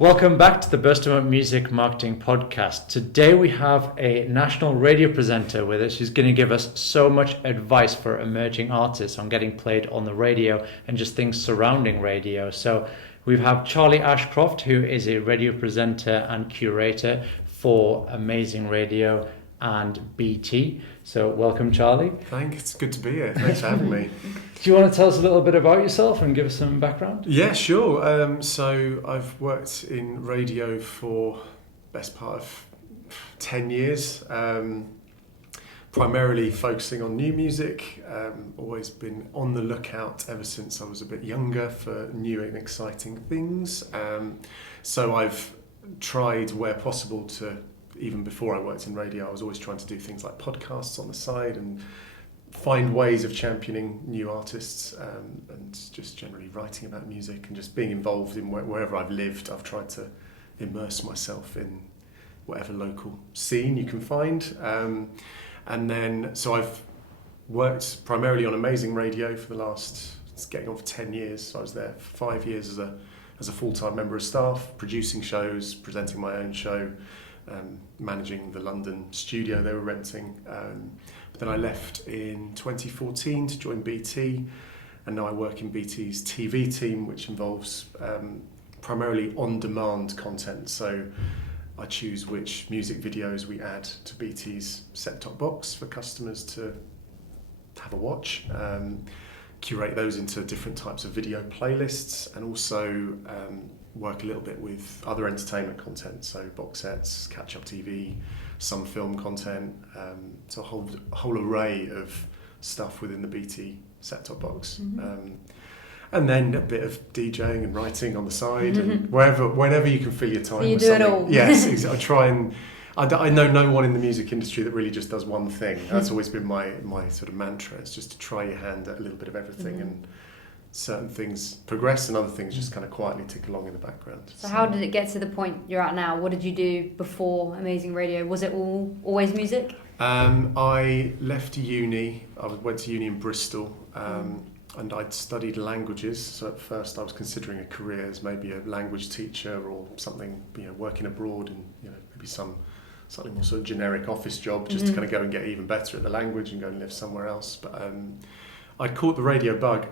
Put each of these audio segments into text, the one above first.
Welcome back to the Burstimo Music Marketing Podcast. Today we have a national radio presenter with us who's going to give us so much advice for emerging artists on getting played on the radio and just things surrounding radio. So we have Charlie Ashcroft, who is a radio presenter and curator for Amazing Radio and BT. So welcome, Charlie. Thanks, it's good to be here. Thanks for having me. Do you want to tell us a little bit about yourself and give us some background? Yeah, sure. So I've worked in radio for best part of 10 years, primarily focusing on new music. Always been on the lookout ever since I was a bit younger for new and exciting things. So I've tried where possible to, even before I worked in radio, I was always trying to do things like podcasts on the side and find ways of championing new artists, and just generally writing about music and just being involved in wherever I've lived. I've tried to immerse myself in whatever local scene you can find. And then, so I've worked primarily on Amazing Radio for the last, it's getting on for 10 years. So I was there for 5 years as a full-time member of staff, producing shows, presenting my own show, managing the London studio they were renting. But then I left in 2014 to join BT, and now I work in BT's TV team, which involves primarily on-demand content. So I choose which music videos we add to BT's set-top box for customers to have a watch, curate those into different types of video playlists, and also work a little bit with other entertainment content, so box sets, catch-up TV, some film content, so a whole array of stuff within the BT set-top box. Mm-hmm. And then a bit of DJing and writing on the side, and whenever you can fill your time with something. It all. Yes, exactly. I try and I know no one in the music industry that really just does one thing. That's always been my sort of mantra. It's just to try your hand at a little bit of everything, and certain things progress and other things just kind of quietly tick along in the background. So how did it get to the point you're at now? What did you do before Amazing Radio? Was it always music? I left uni. I went to uni in Bristol, and I'd studied languages. So at first I was considering a career as maybe a language teacher or something, working abroad, and maybe something more sort of generic office job, just to kind of go and get even better at the language and go and live somewhere else. But I'd caught the radio bug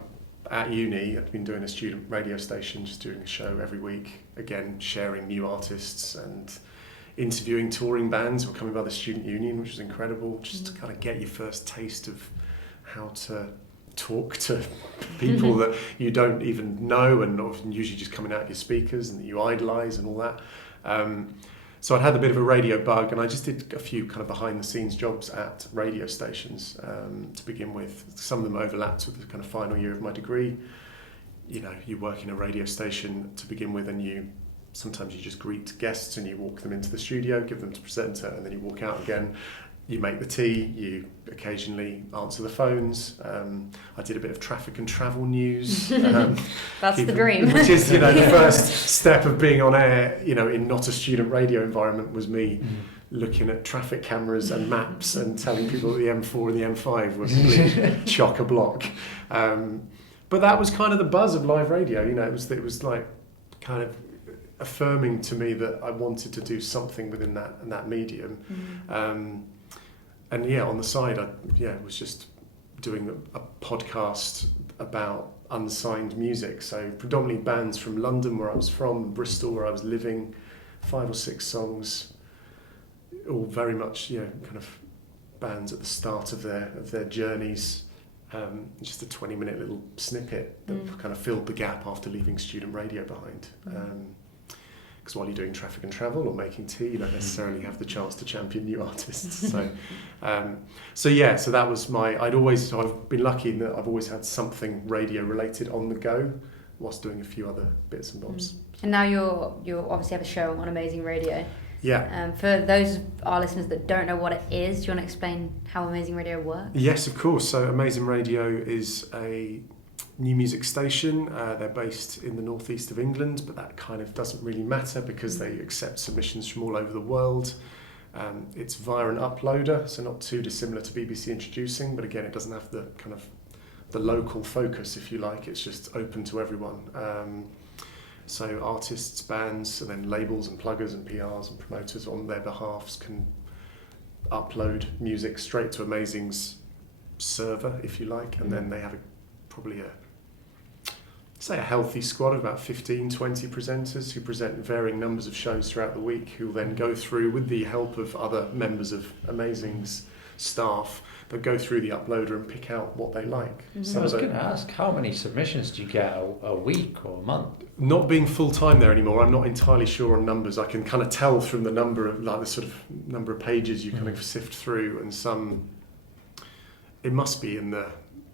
at uni. I'd been doing a student radio station, just doing a show every week, again sharing new artists and interviewing touring bands who were coming by the student union, which was incredible, just to kind of get your first taste of how to talk to people that you don't even know, and often usually just coming out of your speakers and that you idolise and all that. So I'd had a bit of a radio bug, and I just did a few kind of behind-the-scenes jobs at radio stations to begin with. Some of them overlapped with the kind of final year of my degree. You work in a radio station to begin with, and sometimes you just greet guests and you walk them into the studio, give them to presenter, and then you walk out again. You make the tea, you occasionally answer the phones. I did a bit of traffic and travel news. That's the dream. Which is, the first step of being on air, in not a student radio environment, was me looking at traffic cameras and maps and telling people that the M4 and the M5 were complete chock-a-block. But that was kind of the buzz of live radio. It was like kind of affirming to me that I wanted to do something within that medium. And on the side, I was just doing a podcast about unsigned music. So predominantly bands from London, where I was from, Bristol, where I was living, 5 or 6 songs, all very much, kind of bands at the start of their journeys. Just a 20-minute little snippet that kind of filled the gap after leaving student radio behind. Because while you're doing traffic and travel or making tea, you don't necessarily have the chance to champion new artists. So that was I've been lucky in that I've always had something radio related on the go, whilst doing a few other bits and bobs. And now you obviously have a show on Amazing Radio. Yeah. For those of our listeners that don't know what it is, do you want to explain how Amazing Radio works? Yes, of course. So Amazing Radio is a new music station. They're based in the northeast of England, but that kind of doesn't really matter because they accept submissions from all over the world. It's via an uploader, so not too dissimilar to BBC Introducing, but again, it doesn't have the kind of the local focus, if you like. It's just open to everyone. So artists, bands, and then labels and pluggers and PRs and promoters on their behalfs can upload music straight to Amazing's server, if you like, and then they have probably a healthy squad of about 15, 20 presenters who present varying numbers of shows throughout the week, who will then go through, with the help of other members of Amazing's staff, they'll go through the uploader and pick out what they like. So I was going to ask, how many submissions do you get a week or a month? Not being full-time there anymore, I'm not entirely sure on numbers. I can kind of tell from the number of, like the sort of number of pages you kind of sift through, and some, it must be in the,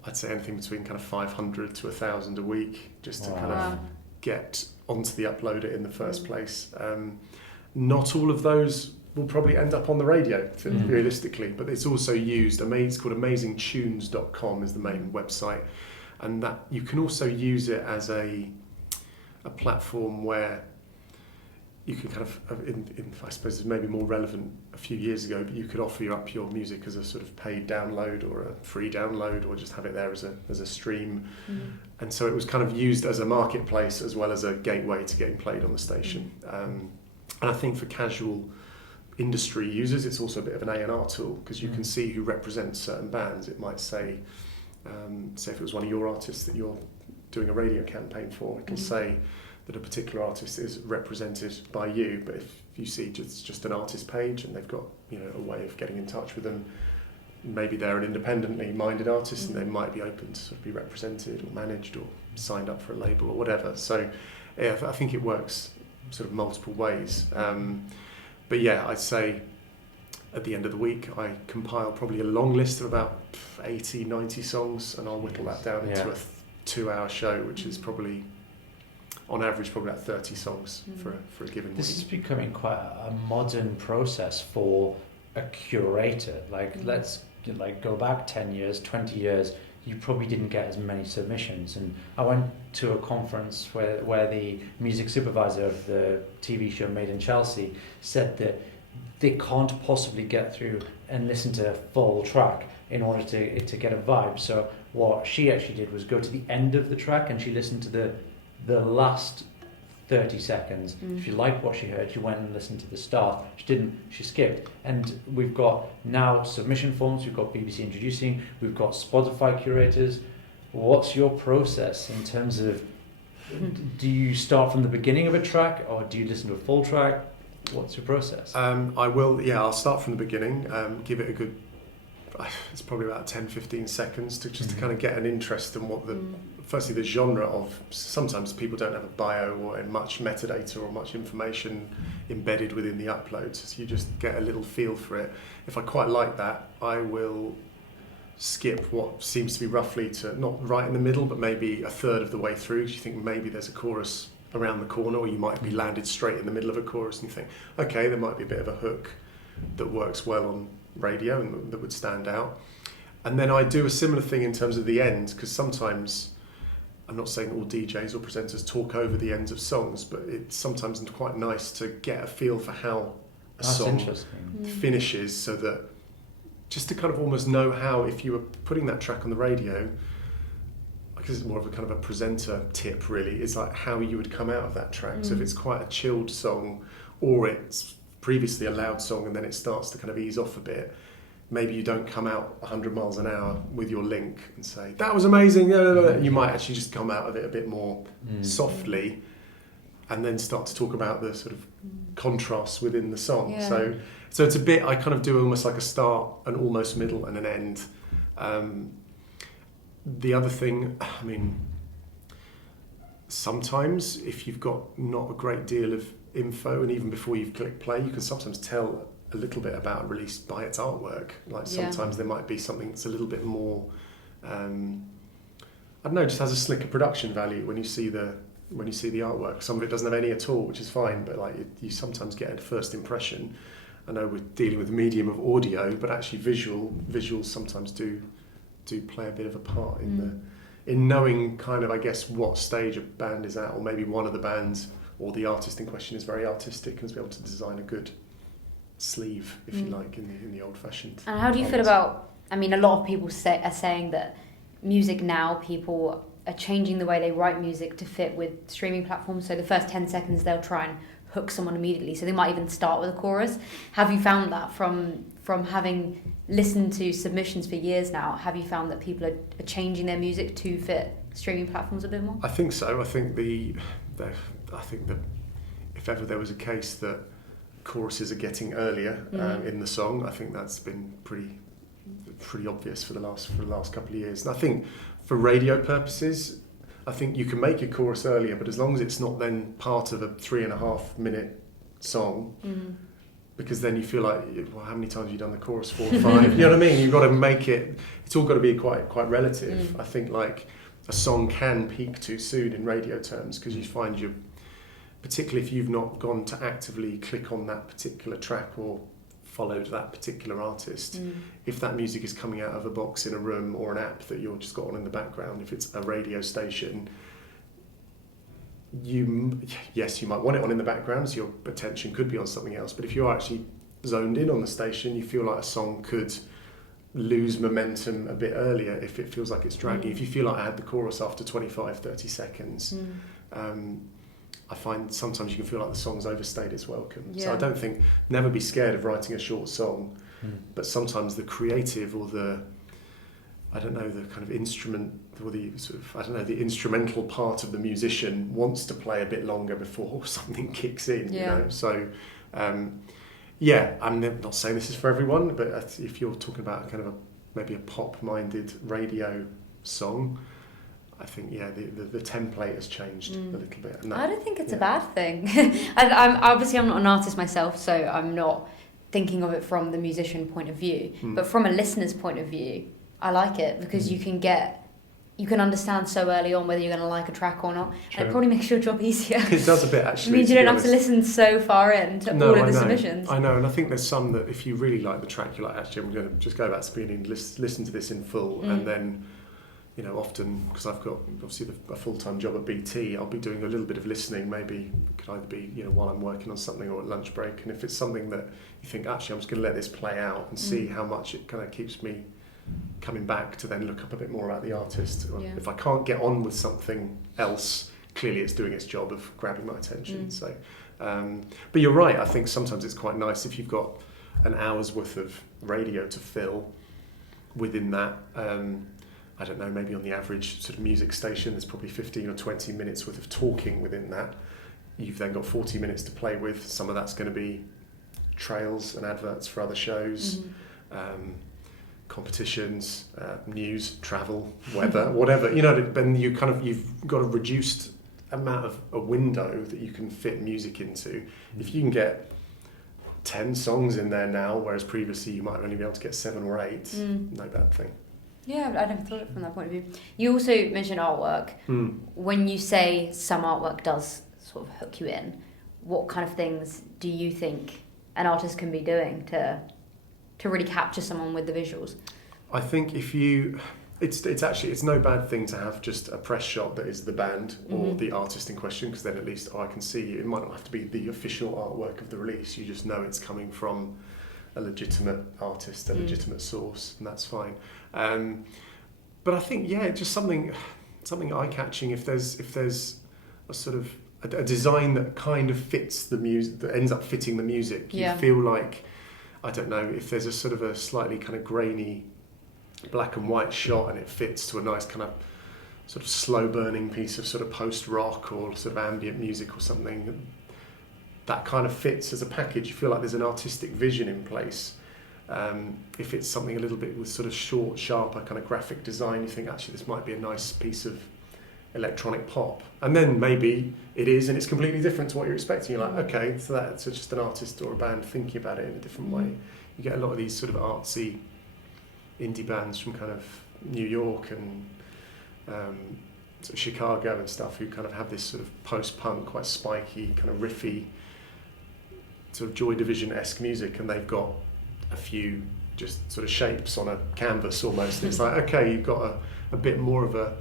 I'd say anything between kind of 500 to 1,000 a week, just to kind of get onto the uploader in the first place. Not all of those will probably end up on the radio, realistically, but it's also used, it's called amazingtunes.com is the main website, and that you can also use it as a platform where you can kind of, I suppose it's maybe more relevant a few years ago, but you could offer up your music as a sort of paid download or a free download, or just have it there as a stream. And so it was kind of used as a marketplace as well as a gateway to getting played on the station. And I think for casual industry users, it's also a bit of an A&R tool, because you can see who represents certain bands. It might say, say if it was one of your artists that you're doing a radio campaign for, it can say that a particular artist is represented by you, but if you see just an artist page and they've got, you know, a way of getting in touch with them, maybe they're an independently minded artist and they might be open to sort of be represented or managed or signed up for a label or whatever. So yeah, I think it works sort of multiple ways. But yeah, I'd say at the end of the week I compile probably a long list of about 80, 90 songs, and I'll whittle that down into a 2-hour show, which is probably on average probably about 30 songs for a given week. This is becoming quite a modern process for a curator. Like let's go back 10 years, 20 years, you probably didn't get as many submissions. And I went to a conference where the music supervisor of the TV show Made in Chelsea said that they can't possibly get through and listen to a full track in order to get a vibe. So what she actually did was go to the end of the track and she listened to the last 30 seconds. If she liked what she heard, she went and listened to the start. She didn't, she skipped. And we've got now submission forms, we've got BBC Introducing, we've got Spotify curators. What's your process in terms of, do you start from the beginning of a track or do you listen to a full track? What's your process? I'll start from the beginning, give it a good, it's probably about 10-15 seconds to kind of get an interest in what firstly the genre of, sometimes people don't have a bio or much metadata or much information embedded within the upload, so you just get a little feel for it. If I quite like that, I will skip what seems to be roughly to, not right in the middle, but maybe a third of the way through, because you think maybe there's a chorus around the corner, or you might be landed straight in the middle of a chorus and you think, okay, there might be a bit of a hook that works well on radio and that would stand out. And then I do a similar thing in terms of the end, because sometimes, I'm not saying all DJs or presenters talk over the ends of songs, but it's sometimes quite nice to get a feel for how a song finishes, so that just to kind of almost know how, if you were putting that track on the radio, because it's more of a kind of a presenter tip really, is like how you would come out of that track. So if it's quite a chilled song, or it's previously a loud song and then it starts to kind of ease off a bit, maybe you don't come out 100 miles an hour with your link and say, that was amazing, you might actually just come out of it a bit more softly, and then start to talk about the sort of contrasts within the song. So it's a bit, I kind of do almost like a start, an almost middle and an end. The other thing, I mean, sometimes if you've got not a great deal of info, and even before you've clicked play, you can sometimes tell a little bit about a release by its artwork. Like sometimes there might be something that's a little bit more, I don't know, just has a slicker production value when you see the artwork. Some of it doesn't have any at all, which is fine, but like you sometimes get a first impression. I know we're dealing with the medium of audio, but actually visuals sometimes do play a bit of a part in knowing kind of, I guess, what stage a band is at, or maybe one of the bands or the artist in question is very artistic and has been able to design a good sleeve, if you like, in the old-fashioned. And how do you feel about, I mean, a lot of people are saying that music now, people are changing the way they write music to fit with streaming platforms. So the first 10 seconds they'll try and hook someone immediately. So they might even start with a chorus. Have you found that from having listened to submissions for years now? Have you found that people are changing their music to fit streaming platforms a bit more? I think so. I think that if ever there was a case that choruses are getting earlier in the song, I think that's been pretty obvious for the last couple of years. And I think for radio purposes, I think you can make your chorus earlier, but as long as it's not then part of a 3.5 minute song, because then you feel like, well, how many times have you done the chorus? 4 or 5? You know what I mean? You've got to make it. It's all got to be quite relative. I think like a song can peak too soon in radio terms, because you find particularly if you've not gone to actively click on that particular track or followed that particular artist, if that music is coming out of a box in a room or an app that you've just got on in the background, if it's a radio station, you might want it on in the background, so your attention could be on something else, but if you're actually zoned in on the station, you feel like a song could lose momentum a bit earlier if it feels like it's dragging. If you feel like I had the chorus after 25-30 seconds, I find sometimes you can feel like the song's overstayed its welcome. Yeah. So I don't think, never be scared of writing a short song, but sometimes the creative or the kind of instrument, or the sort of, the instrumental part of the musician wants to play a bit longer before something kicks in, you know? So, I'm not saying this is for everyone, but if you're talking about kind of maybe a pop-minded radio song, I think, the template has changed a little bit. And I don't think it's a bad thing. I'm not an artist myself, so I'm not thinking of it from the musician point of view. But from a listener's point of view, I like it because you can understand so early on whether you're going to like a track or not. And it probably makes your job easier. It does a bit, actually. It means you don't have to listen so far in to all of the submissions. I know, and I think there's some that if you really like the track, you're like, actually, I'm going to just go back to the beginning, listen to this in full, and then, often, because I've got obviously a full-time job at BT, I'll be doing a little bit of listening, maybe it could either be while I'm working on something or at lunch break, and if it's something that you think, actually, I'm just going to let this play out and see how much it kind of keeps me coming back to then look up a bit more about the artist. If I can't get on with something else, clearly it's doing its job of grabbing my attention. So, but you're right, I think sometimes it's quite nice if you've got an hour's worth of radio to fill within that. I don't know, maybe on the average sort of music station, there's probably 15 or 20 minutes worth of talking within that. You've then got 40 minutes to play with. Some of that's going to be trails and adverts for other shows, competitions, news, travel, weather, whatever. And you've got a reduced amount of a window that you can fit music into. If you can get 10 songs in there now, whereas previously you might only be able to get 7 or 8, no bad thing. Yeah, I never thought of it from that point of view. You also mentioned artwork. When you say some artwork does sort of hook you in, what kind of things do you think an artist can be doing to really capture someone with the visuals? I think it's no bad thing to have just a press shot that is the band or the artist in question, because then at least I can see you. It might not have to be the official artwork of the release. You just know it's coming from a legitimate artist, a legitimate source, and that's fine. But I think, just something eye-catching. If there's a sort of a design that kind of fits the music, that ends up fitting the music, you feel like, I don't know, if there's a sort of a slightly kind of grainy black and white shot and it fits to a nice kind of sort of slow burning piece of sort of post-rock or sort of ambient music or something, that kind of fits as a package. You feel like there's an artistic vision in place. If it's something a little bit with sort of short, sharper kind of graphic design, you think, actually, this might be a nice piece of electronic pop. And then maybe it is, and it's completely different to what you're expecting. You're like, okay, so that's just an artist or a band thinking about it in a different way. You get a lot of these sort of artsy indie bands from kind of New York and sort of Chicago and stuff, who kind of have this sort of post-punk, quite spiky, kind of riffy, sort of Joy Division-esque music, and they've got a few just sort of shapes on a canvas almost. It's like, okay, you've got a bit more of a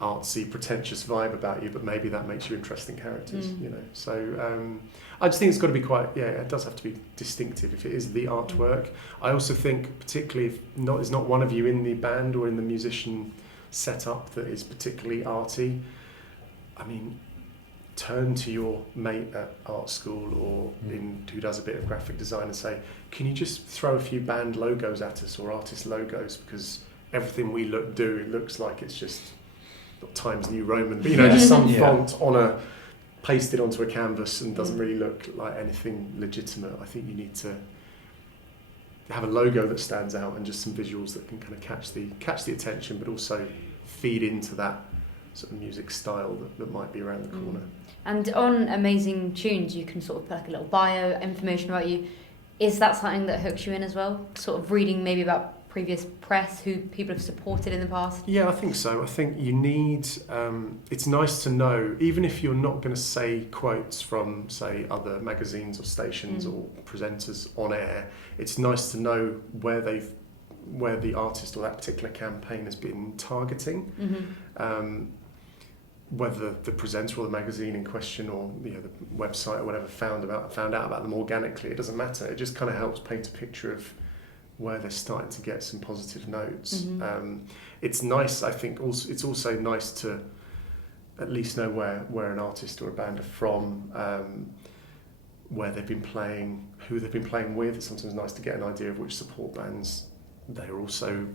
artsy, pretentious vibe about you, but maybe that makes you interesting characters, So I just think it's got to be quite, it does have to be distinctive if it is the artwork. I also think, particularly if there's not one of you in the band or in the musician setup that is particularly arty, I mean, turn to your mate at art school or who does a bit of graphic design and say, can you just throw a few band logos at us or artist logos, because everything we do, it looks like it's just not Times New Roman, but just some font pasted onto a canvas and doesn't really look like anything legitimate. I think you need to have a logo that stands out and just some visuals that can kind of catch the attention, but also feed into that sort of music style that might be around the corner. And on Amazing Tunes, you can sort of put like a little bio information about you. Is that something that hooks you in as well? Sort of reading maybe about previous press, who people have supported in the past? Yeah, I think so. I think you need, it's nice to know, even if you're not going to say quotes from, say, other magazines or stations or presenters on air, it's nice to know where the artist or that particular campaign has been targeting. Whether the presenter or the magazine in question or the website or whatever found out about them organically, it doesn't matter. It just kind of helps paint a picture of where they're starting to get some positive notes. It's nice, I think. Also, it's also nice to at least know where an artist or a band are from, where they've been playing, who they've been playing with. It's sometimes nice to get an idea of which support bands they're also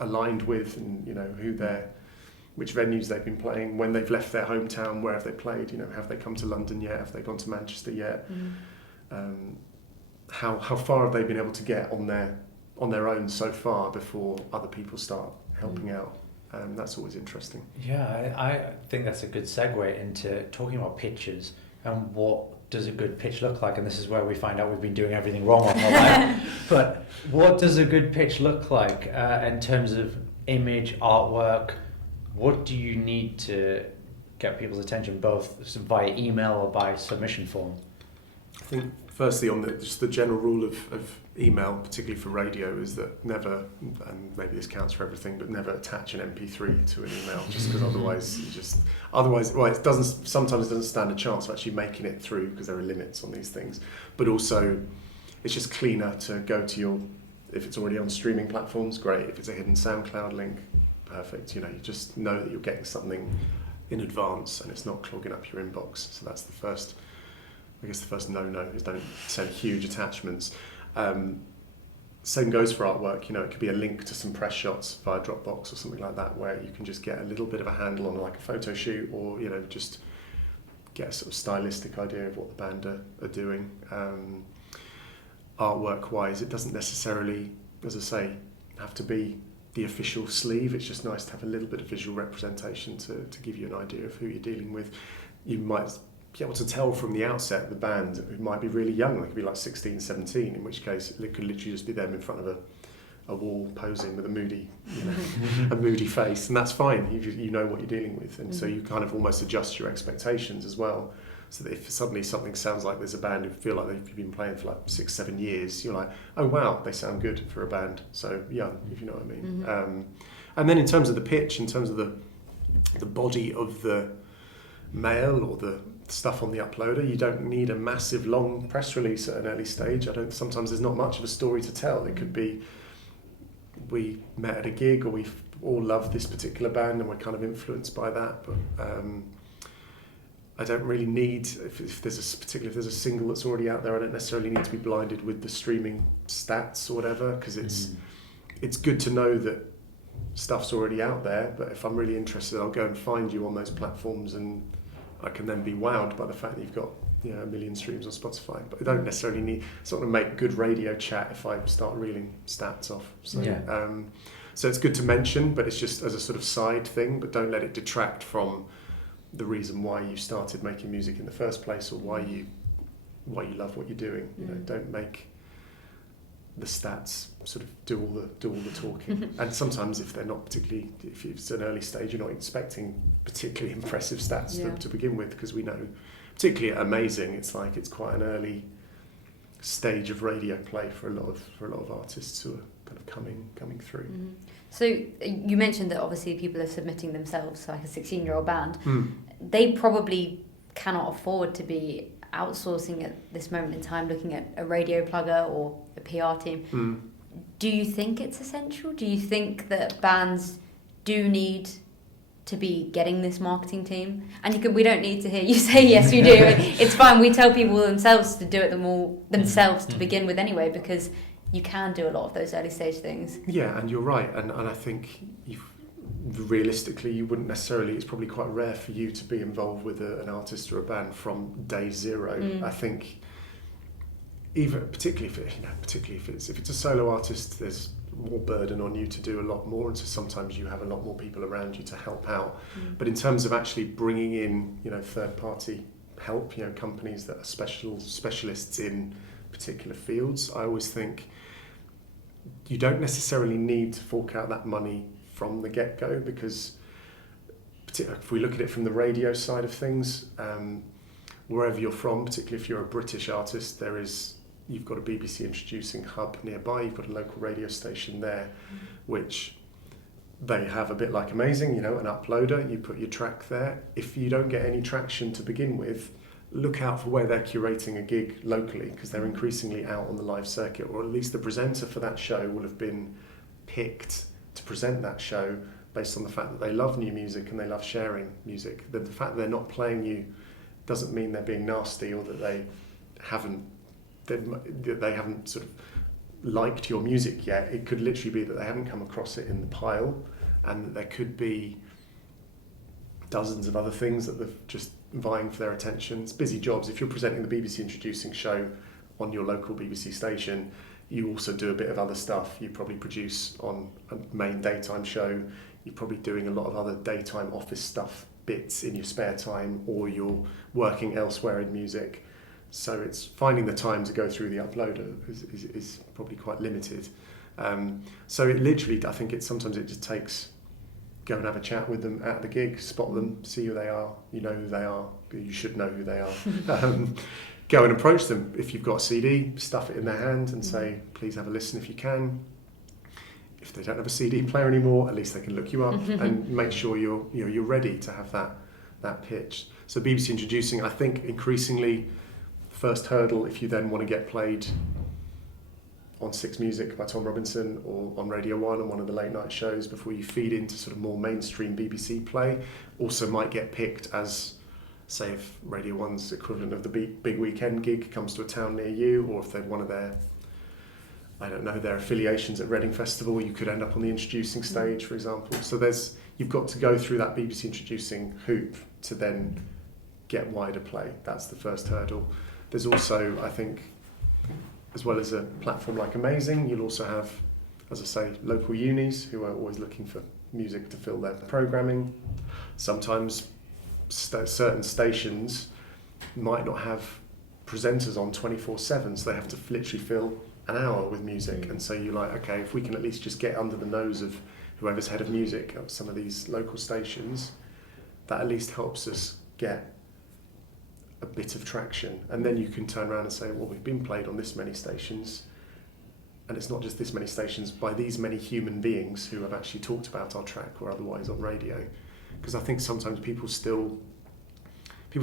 aligned with, and which venues they've been playing, when they've left their hometown, where have they played, have they come to London yet, have they gone to Manchester yet, how far have they been able to get on their own so far before other people start helping out. That's always interesting. Yeah, I think that's a good segue into talking about pitches and what does a good pitch look like, and this is where we find out we've been doing everything wrong all our life. But what does a good pitch look like in terms of image, artwork? What do you need to get people's attention, both via email or by submission form? I think firstly on just the general rule of email, particularly for radio, is that never, and maybe this counts for everything, but never attach an MP3 to an email, just because otherwise sometimes it doesn't stand a chance of actually making it through, because there are limits on these things. But also it's just cleaner to go to if it's already on streaming platforms, great. If it's a hidden SoundCloud link, perfect. You just know that you're getting something in advance and it's not clogging up your inbox. So that's the first no-no, is don't send huge attachments. Same goes for artwork. It could be a link to some press shots via Dropbox or something like that, where you can just get a little bit of a handle on like a photo shoot, or just get a sort of stylistic idea of what the band are doing. Artwork wise, it doesn't necessarily, as I say, have to be the official sleeve. It's just nice to have a little bit of visual representation to give you an idea of who you're dealing with. You might be able to tell from the outset the band who might be really young. They could be like 16, 17, in which case it could literally just be them in front of a wall posing with a moody a moody face, and that's fine. You know what you're dealing with, and so you kind of almost adjust your expectations as well, so that if suddenly something sounds like there's a band who feel like they've been playing for like 6-7 years, you're like, oh wow, they sound good for a band so young, if you know what I mean. And then in terms of the pitch, in terms of the body of the mail or the stuff on the uploader, you don't need a massive long press release at an early stage. Sometimes there's not much of a story to tell. It could be, we met at a gig, or we all love this particular band and we're kind of influenced by that, but I don't really need, if there's a single that's already out there, I don't necessarily need to be blinded with the streaming stats or whatever, because it's good to know that stuff's already out there. But if I'm really interested, I'll go and find you on those platforms, and I can then be wowed by the fact that you've got 1 million streams on Spotify. But I don't necessarily need, it's not going to make good radio chat if I start reeling stats off. So, so it's good to mention, but it's just as a sort of side thing, but don't let it detract from the reason why you started making music in the first place, or why you love what you're doing. Don't make the stats sort of do all the talking. And sometimes if it's an early stage, you're not expecting particularly impressive stats to begin with, because we know, particularly at Amazing, it's quite an early stage of radio play for a lot of artists who are kind of coming through. So you mentioned that obviously people are submitting themselves, so like a 16-year-old band. They probably cannot afford to be outsourcing at this moment in time, looking at a radio plugger or a PR team. Do you think it's essential? Do you think that bands do need to be getting this marketing team, and we don't need to hear you say yes we do. It's fine. We tell people themselves to do it themselves to begin with anyway, because you can do a lot of those early stage things. Yeah, and you're right, and I think realistically you wouldn't necessarily, it's probably quite rare for you to be involved with an artist or a band from day zero. I think even particularly if it's a solo artist, there's more burden on you to do a lot more, and so sometimes you have a lot more people around you to help out. But in terms of actually bringing in, third party help, companies that are specialists in particular fields, I always think you don't necessarily need to fork out that money from the get-go, because if we look at it from the radio side of things, wherever you're from, particularly if you're a British artist, you've got a BBC introducing hub nearby, you've got a local radio station there, which they have a bit like Amazing, an uploader, you put your track there. If you don't get any traction to begin with, look out for where they're curating a gig locally, because they're increasingly out on the live circuit, or at least the presenter for that show will have been picked to present that show based on the fact that they love new music and they love sharing music. The fact that they're not playing you doesn't mean they're being nasty, or that they haven't sort of liked your music yet. It could literally be that they haven't come across it in the pile, and that there could be dozens of other things that they're just vying for their attention. It's busy jobs. If you're presenting the BBC introducing show on your local BBC station, you also do a bit of other stuff. You probably produce on a main daytime show. You're probably doing a lot of other daytime office stuff bits in your spare time, or you're working elsewhere in music. So it's finding the time to go through the uploader is probably quite limited. So it literally, I think sometimes it just takes, go and have a chat with them at the gig, spot them, see who they are, you know who they are, you should know who they are. Go and approach them. If you've got a CD, stuff it in their hand and say, please have a listen if you can. If they don't have a CD player anymore, at least they can look you up and make sure you're ready to have that pitch. So BBC introducing, I think increasingly, first hurdle, if you then want to get played on Six Music by Tom Robinson, or on Radio 1 on one of the late night shows, before you feed into sort of more mainstream BBC play, also might get picked as, say, if Radio 1's equivalent of the big weekend gig comes to a town near you, or if they're one of their affiliations at Reading Festival, you could end up on the introducing stage, for example. So you've got to go through that BBC introducing hoop to then get wider play. That's the first hurdle. There's also, I think, as well as a platform like Amazing, you'll also have, as I say, local unis who are always looking for music to fill their programming. Sometimes certain stations might not have presenters on 24/7, so they have to literally fill an hour with music. And so you're like, okay, if we can at least just get under the nose of whoever's head of music of some of these local stations, that at least helps us get a bit of traction. And then you can turn around and say, well, we've been played on this many stations, and it's not just this many stations, by these many human beings who have actually talked about our track or otherwise on radio. Because I think sometimes people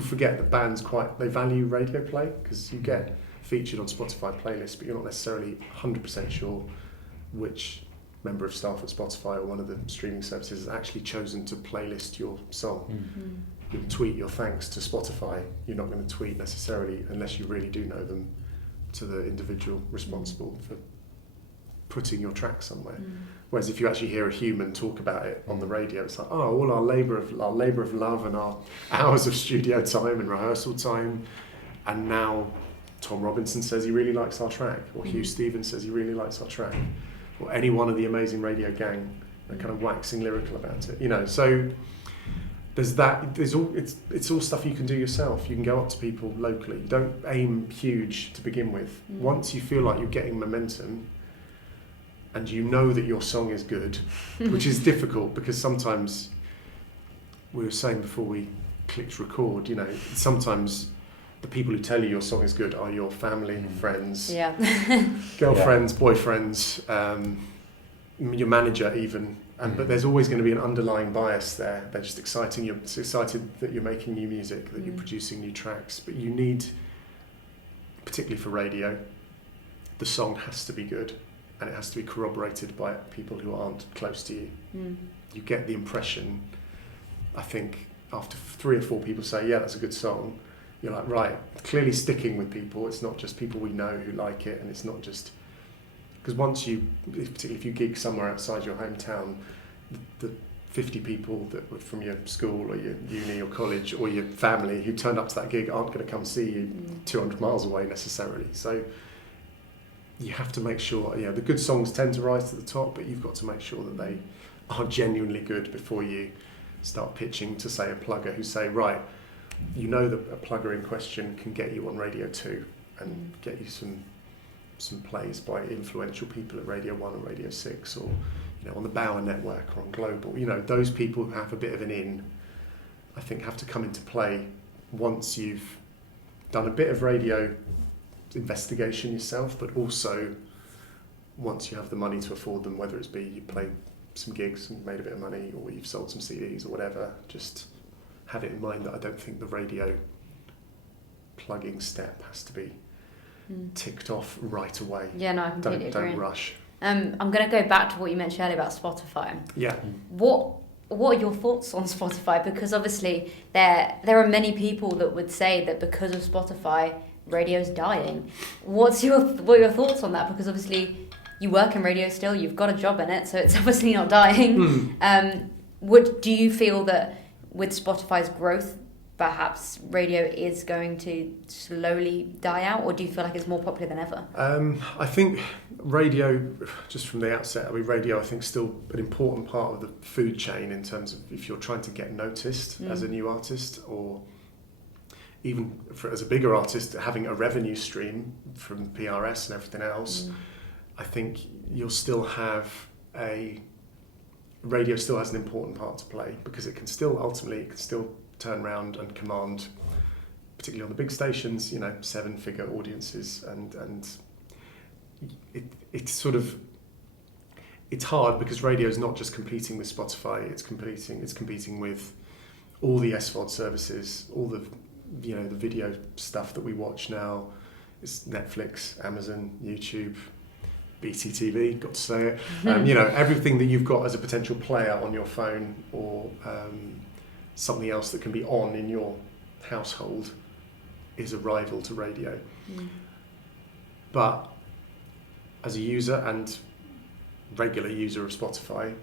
forget that bands they value radio play, because you get featured on Spotify playlists, but you're not necessarily 100% sure which member of staff at Spotify or one of the streaming services has actually chosen to playlist your song. You'll tweet your thanks to Spotify. You're not going to tweet necessarily, unless you really do know them, to the individual responsible for putting your track somewhere. Whereas if you actually hear a human talk about it on the radio, it's like, oh, all our labour of love and our hours of studio time and rehearsal time, and now Tom Robinson says he really likes our track, or Hugh Stevens says he really likes our track, or any one of the Amazing Radio gang are kind of waxing lyrical about it. So there's that. It's all stuff you can do yourself. You can go up to people locally. You don't aim huge to begin with. Once you feel like you're getting momentum, and you know that your song is good, which is difficult, because sometimes, we were saying before we clicked record, sometimes the people who tell you your song is good are your family, friends, girlfriends, boyfriends, your manager even. But there's always going to be an underlying bias there. They're just excited that you're making new music, that you're producing new tracks. But you need, particularly for radio, the song has to be good. and it has to be corroborated by people who aren't close to you. You get the impression, I think, after 3 or 4 people say, yeah, that's a good song, you're like, right, clearly sticking with people. It's not just people we know who like it, and it's not just... Because once you, particularly if you gig somewhere outside your hometown, the 50 people that were from your school or your uni or college or your family who turned up to that gig aren't going to come see you 200 miles away necessarily. So you have to make sure, the good songs tend to rise to the top, but you've got to make sure that they are genuinely good before you start pitching to, say, a plugger who say, right, you know that a plugger in question can get you on Radio 2 and get you some plays by influential people at Radio 1 or Radio 6 or on the Bauer network or on Global. Those people who have a bit of an in, I think, have to come into play once you've done a bit of radio investigation yourself, but also once you have the money to afford them, whether it's be you played some gigs and made a bit of money, or you've sold some CDs or whatever. Just have it in mind that I don't think the radio plugging step has to be ticked off right away. Yeah, no, I completely agree. Don't rush. I'm going to go back to what you mentioned earlier about Spotify. Yeah. What are your thoughts on Spotify? Because obviously there are many people that would say that because of Spotify, radio's dying. What are your thoughts on that? Because obviously you work in radio still, you've got a job in it, so it's obviously not dying. Do you feel that with Spotify's growth, perhaps radio is going to slowly die out, or do you feel like it's more popular than ever? I think radio, just from the outset, radio I think is still an important part of the food chain in terms of if you're trying to get noticed as a new artist, or even as a bigger artist, having a revenue stream from PRS and everything else. I think you'll still have radio still has an important part to play, because it can still turn around and command, particularly on the big stations, 7-figure audiences, and it's hard because radio is not just competing with Spotify, it's competing with all the SVOD services, all the the video stuff that we watch now. It's Netflix, Amazon, YouTube, BTTV, got to say it. Everything that you've got as a potential player on your phone, or something else that can be on in your household, is a rival to radio. But as a user and regular user of Spotify,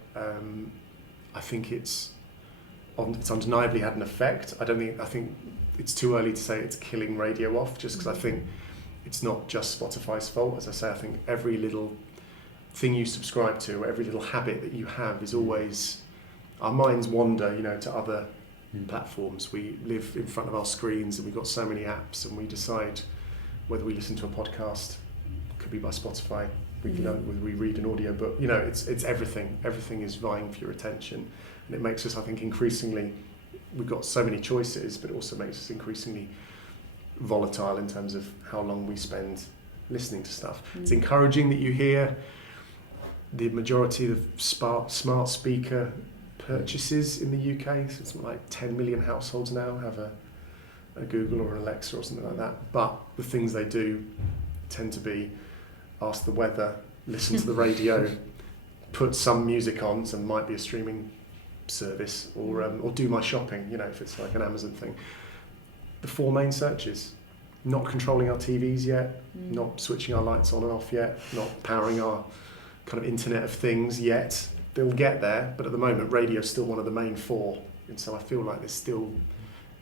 I think it's undeniably had an effect. I think it's too early to say it's killing radio off, just because I think it's not just Spotify's fault. As I say, I think every little thing you subscribe to, every little habit that you have is always, our minds wander, to other platforms. We live in front of our screens and we've got so many apps, and we decide whether we listen to a podcast, could be by Spotify, whether we read an audio book. It's everything. Everything is vying for your attention, and it makes us, I think, increasingly, we've got so many choices, but it also makes us increasingly volatile in terms of how long we spend listening to stuff. It's encouraging that you hear the majority of smart speaker purchases in the UK. So it's like 10 million households now have a Google or an Alexa or something like that. But the things they do tend to be ask the weather, listen to the radio, put some music on, so it might be a streaming service, or do my shopping, if it's like an Amazon thing. The 4 main searches. Not controlling our TVs yet, not switching our lights on and off yet, not powering our kind of Internet of Things yet. They'll get there, but at the moment, radio's still one of the main 4. And so I feel like there's still,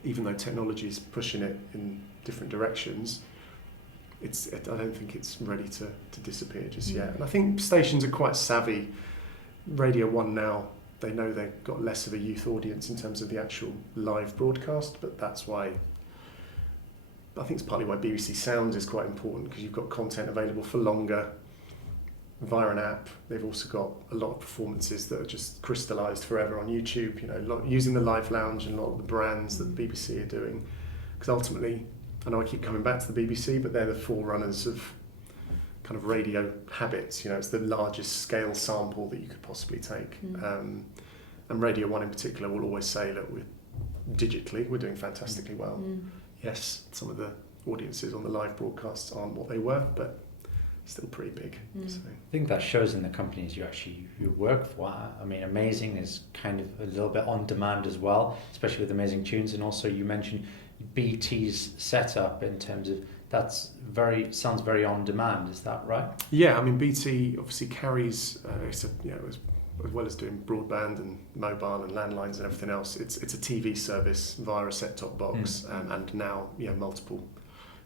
even though technology's pushing it in different directions, I don't think it's ready to disappear just yet. And I think stations are quite savvy. Radio 1 now, they know they've got less of a youth audience in terms of the actual live broadcast, but that's why, I think it's partly why BBC Sounds is quite important, because you've got content available for longer via an app. They've also got a lot of performances that are just crystallised forever on YouTube, using the Live Lounge and a lot of the brands that the BBC are doing. Because ultimately, I know I keep coming back to the BBC, but they're the forerunners of kind of radio habits. It's the largest scale sample that you could possibly take. And Radio 1 in particular will always say, look, we're doing fantastically well. Yes, some of the audiences on the live broadcasts aren't what they were, but still pretty big. So. I think that shows in the companies you work for. I mean, Amazing is kind of a little bit on demand as well, especially with Amazing Tunes. And also you mentioned BT's setup in terms of sounds very on demand. Is that right? Yeah, I mean BT obviously carries as well as doing broadband and mobile and landlines and everything else. It's a TV service via a set-top box and now multiple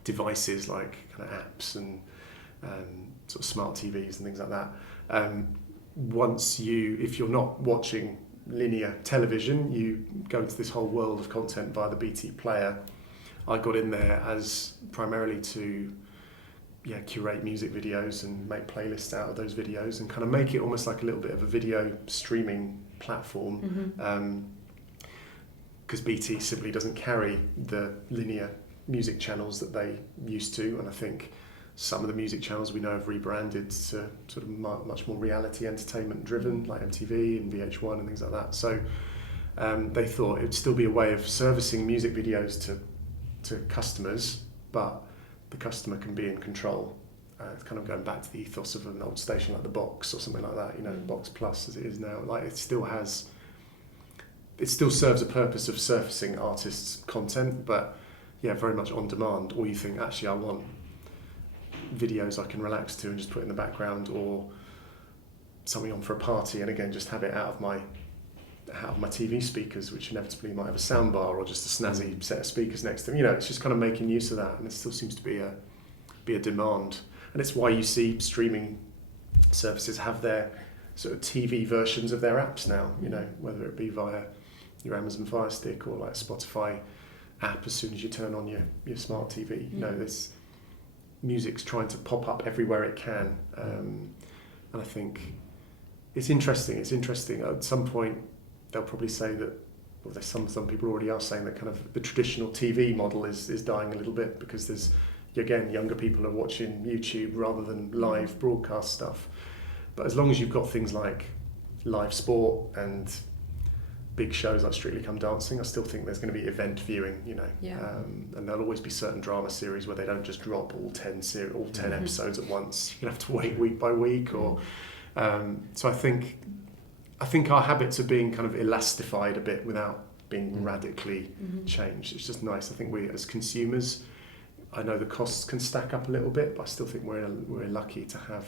devices like kind of apps and sort of smart TVs and things like that. If you're not watching linear television, you go into this whole world of content via the BT player. I got in there as primarily to curate music videos and make playlists out of those videos and kind of make it almost like a little bit of a video streaming platform, because BT simply doesn't carry the linear music channels that they used to, and I think some of the music channels we know have rebranded to sort of much more reality entertainment driven, like MTV and VH1 and things like that. So they thought it would still be a way of servicing music videos to customers, but the customer can be in control. It's kind of going back to the ethos of an old station like the Box or something like that, Box Plus as it is now. Like it still serves a purpose of surfacing artists' content, but very much on demand. Or you think, actually, I want videos I can relax to and just put in the background, or something on for a party, and again just have it out of my TV speakers, which inevitably might have a soundbar or just a snazzy set of speakers next to them. It's just kind of making use of that, and it still seems to be a demand, and it's why you see streaming services have their sort of TV versions of their apps now. Whether it be via your Amazon Fire Stick or like Spotify app as soon as you turn on your smart TV. This music's trying to pop up everywhere it can, and I think it's interesting. At some point they'll probably say that, well, there's some people already are saying that kind of the traditional TV model is dying a little bit, because there's, again, younger people are watching YouTube rather than live broadcast stuff. But as long as you've got things like live sport and big shows like Strictly Come Dancing, I still think there's going to be event viewing, and there'll always be certain drama series where they don't just drop all 10 episodes at once. You have to wait week by week, or so I think our habits are being kind of elastified a bit without being radically changed. It's just nice. I think we as consumers, I know the costs can stack up a little bit, but I still think we're lucky to have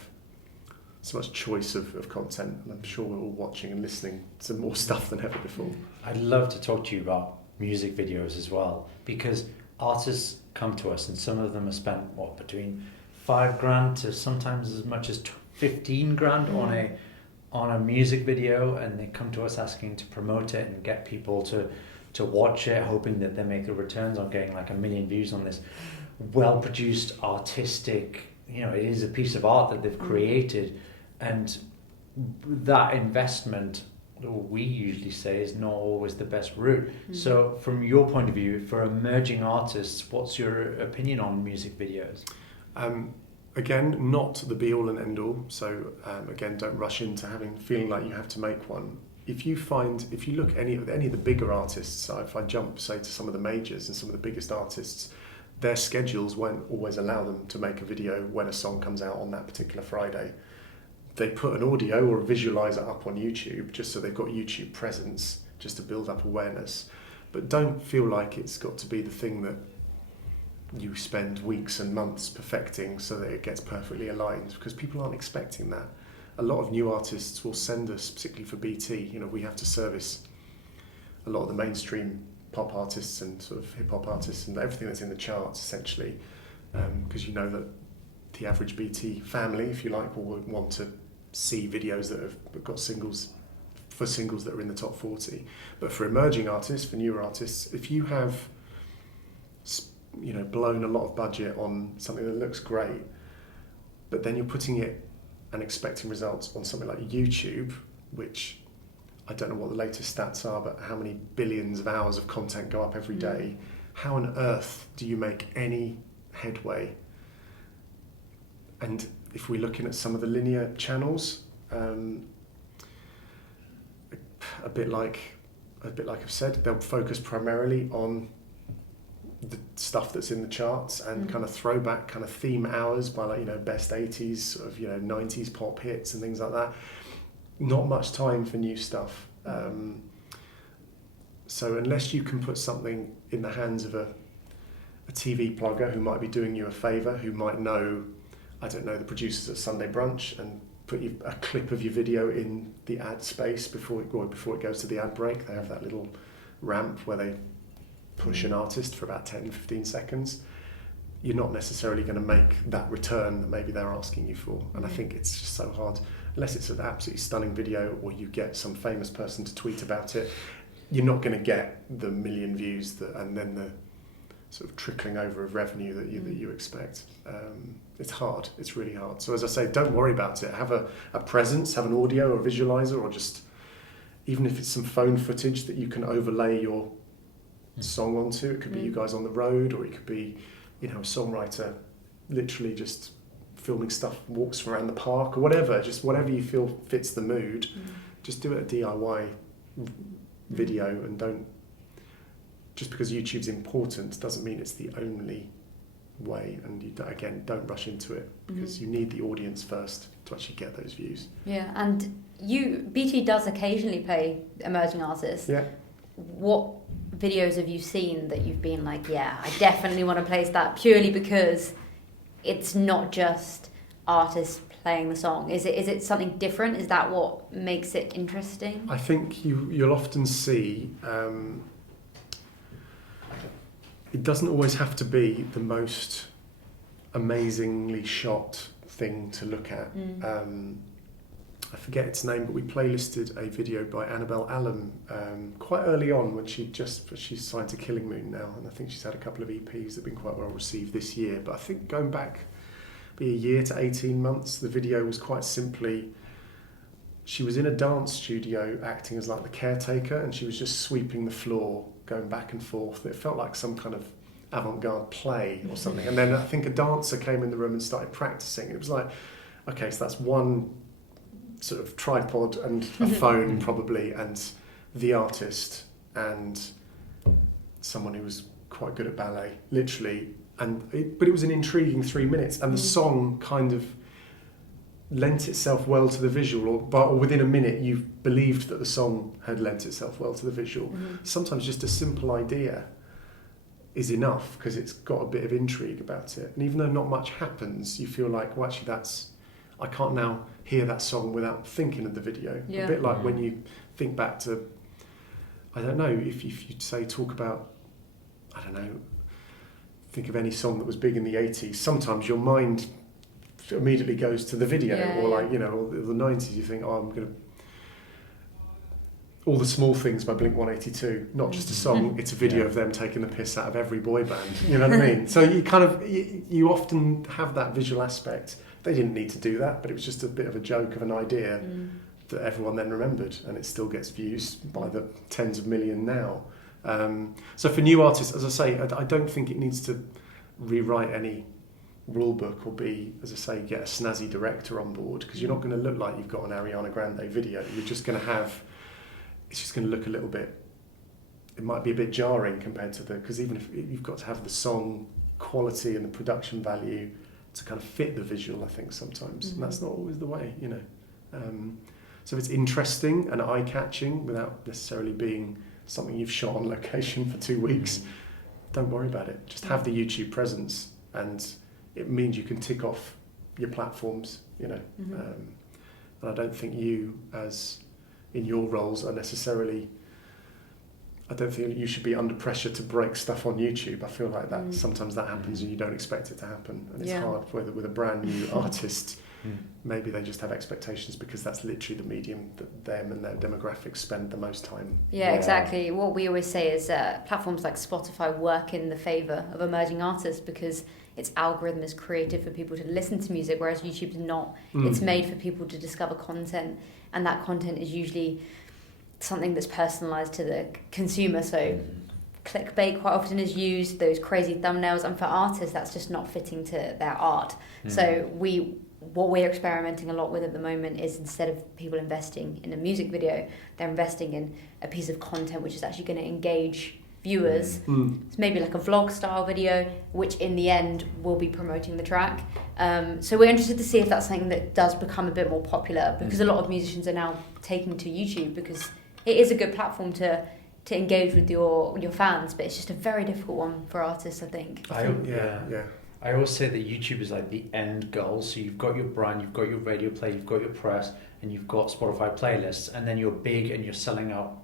so much choice of content, and I'm sure we're all watching and listening to more stuff than ever before. I'd love to talk to you about music videos as well, because artists come to us and some of them have spent between $5,000 to sometimes as much as 15 grand on a music video, and they come to us asking to promote it and get people to watch it, hoping that they make the returns on getting like 1 million views on this well-produced, artistic, it is a piece of art that they've created, and that investment, we usually say, is not always the best route. So from your point of view, for emerging artists, what's your opinion on music videos? Again, not the be-all and end-all. So again, don't rush into feeling like you have to make one. If you look at any of the bigger artists, if I jump, say, to some of the majors and some of the biggest artists, their schedules won't always allow them to make a video when a song comes out on that particular Friday. They put an audio or a visualizer up on YouTube just so they've got YouTube presence, just to build up awareness. But don't feel like it's got to be the thing that you spend weeks and months perfecting so that it gets perfectly aligned, because people aren't expecting that. A lot of new artists will send us, particularly for BT, we have to service a lot of the mainstream pop artists and sort of hip hop artists and everything that's in the charts, essentially, because that the average BT family, if you like, will want to see videos that have got singles that are in the top 40. But for emerging artists, for newer artists, if you have blown a lot of budget on something that looks great, but then you're putting it and expecting results on something like YouTube, which I don't know what the latest stats are, but how many billions of hours of content go up every day. How on earth do you make any headway? And if we're looking at some of the linear channels, a bit like I've said, they'll focus primarily on the stuff that's in the charts and kind of throwback kind of theme hours by like, you know, best 80s, sort of, you know, 90s pop hits and things like that. Not much time for new stuff. So unless you can put something in the hands of a TV plugger who might be doing you a favour, who might know, I don't know, the producers at Sunday Brunch and put a clip of your video in the ad space before it goes to the ad break. They have that little ramp where they push an artist for about 10-15 seconds. You're not necessarily going to make that return that maybe they're asking you for. And I think it's just so hard, unless it's an absolutely stunning video or you get some famous person to tweet about it, you're not going to get the million views and then the sort of trickling over of revenue that you expect. It's hard. It's really hard. So as I say, don't worry about it. Have a presence, have an audio or a visualizer, or just, even if it's some phone footage that you can overlay your song onto. It could be you guys on the road, or it could be, you know, a songwriter literally just filming stuff, walks around the park or whatever, just whatever you feel fits the mood. Just do it a DIY video, and don't, just because YouTube's important doesn't mean it's the only way, and you don't rush into it, because you need the audience first to actually get those views. Yeah, and BT does occasionally play emerging artists. Yeah. What videos have you seen that you've been like, yeah, I definitely want to place that, purely because it's not just artists playing the song? Is it something different? Is that what makes it interesting? I think you'll often see it doesn't always have to be the most amazingly shot thing to look at. I forget its name, but we playlisted a video by Annabelle Allen quite early on when she's signed to Killing Moon now, and I think she's had a couple of EPs that have been quite well received this year. But I think going back be a year to 18 months, the video was quite simply, she was in a dance studio acting as like the caretaker, and she was just sweeping the floor, going back and forth. It felt like some kind of avant-garde play or something. And then I think a dancer came in the room and started practicing. It was like, okay, so that's one sort of tripod and a phone probably, and the artist and someone who was quite good at ballet, literally. But it was an intriguing 3 minutes, and the song kind of lent itself well to the visual, or within a minute you believed that the song had lent itself well to the visual. Sometimes just a simple idea is enough, because it's got a bit of intrigue about it, and even though not much happens, you feel like, well, actually I can't now hear that song without thinking of the video. A bit like when you think back to, I don't know, if you say talk about, I don't know, think of any song that was big in the 80s, sometimes your mind immediately goes to the video, like, you know, or the 90s, you think, oh, I'm going to, All the Small Things by Blink-182, not just a song, it's a video of them taking the piss out of every boy band, you know what I mean? So you often have that visual aspect. They didn't need to do that, but it was just a bit of a joke of an idea that everyone then remembered, and it still gets views by the tens of millions now. So for new artists, as I say, I don't think it needs to rewrite any rule book or be, as I say, get a snazzy director on board, because you're not going to look like you've got an Ariana Grande video. You're just going to have, it's just going to look a little bit, it might be a bit jarring compared to because even if you've got to have the song quality and the production value to kind of fit the visual, I think sometimes, and that's not always the way, you know. So if it's interesting and eye-catching without necessarily being something you've shot on location for 2 weeks, don't worry about it. Just have the YouTube presence, and it means you can tick off your platforms, you know. And I don't think you, as in your roles, are necessarily, I don't think you should be under pressure to break stuff on YouTube. I feel like that sometimes that happens and you don't expect it to happen, and it's hard with a brand new artist. Maybe they just have expectations because that's literally the medium that them and their demographics spend the most time. Yeah, exactly. What we always say is platforms like Spotify work in the favour of emerging artists because its algorithm is created for people to listen to music, whereas YouTube's not. It's made for people to discover content, and that content is usually something that's personalised to the consumer. So clickbait quite often is used, those crazy thumbnails, and for artists that's just not fitting to their art. So what we're experimenting a lot with at the moment is, instead of people investing in a music video, they're investing in a piece of content which is actually going to engage viewers. It's maybe like a vlog style video, which in the end will be promoting the track. So we're interested to see if that's something that does become a bit more popular, because a lot of musicians are now taking to YouTube, because it is a good platform to engage with your fans, but it's just a very difficult one for artists, I think. I always say that YouTube is like the end goal. So you've got your brand, you've got your radio play, you've got your press, and you've got Spotify playlists, and then you're big and you're selling out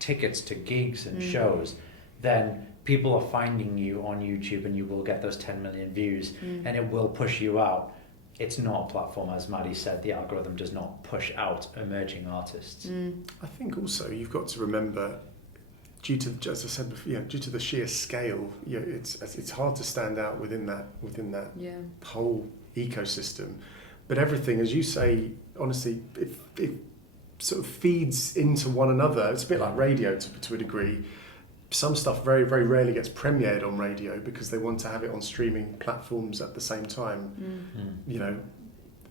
tickets to gigs and shows. Then people are finding you on YouTube, and you will get those 10 million views, and it will push you out. It's not a platform, as Maddy said, the algorithm does not push out emerging artists. I think also you've got to remember, due to, as I said before, due to the sheer scale, it's hard to stand out within that whole ecosystem. But everything, as you say, honestly, it sort of feeds into one another. It's a bit like radio to a degree. Some stuff very, very rarely gets premiered on radio because they want to have it on streaming platforms at the same time.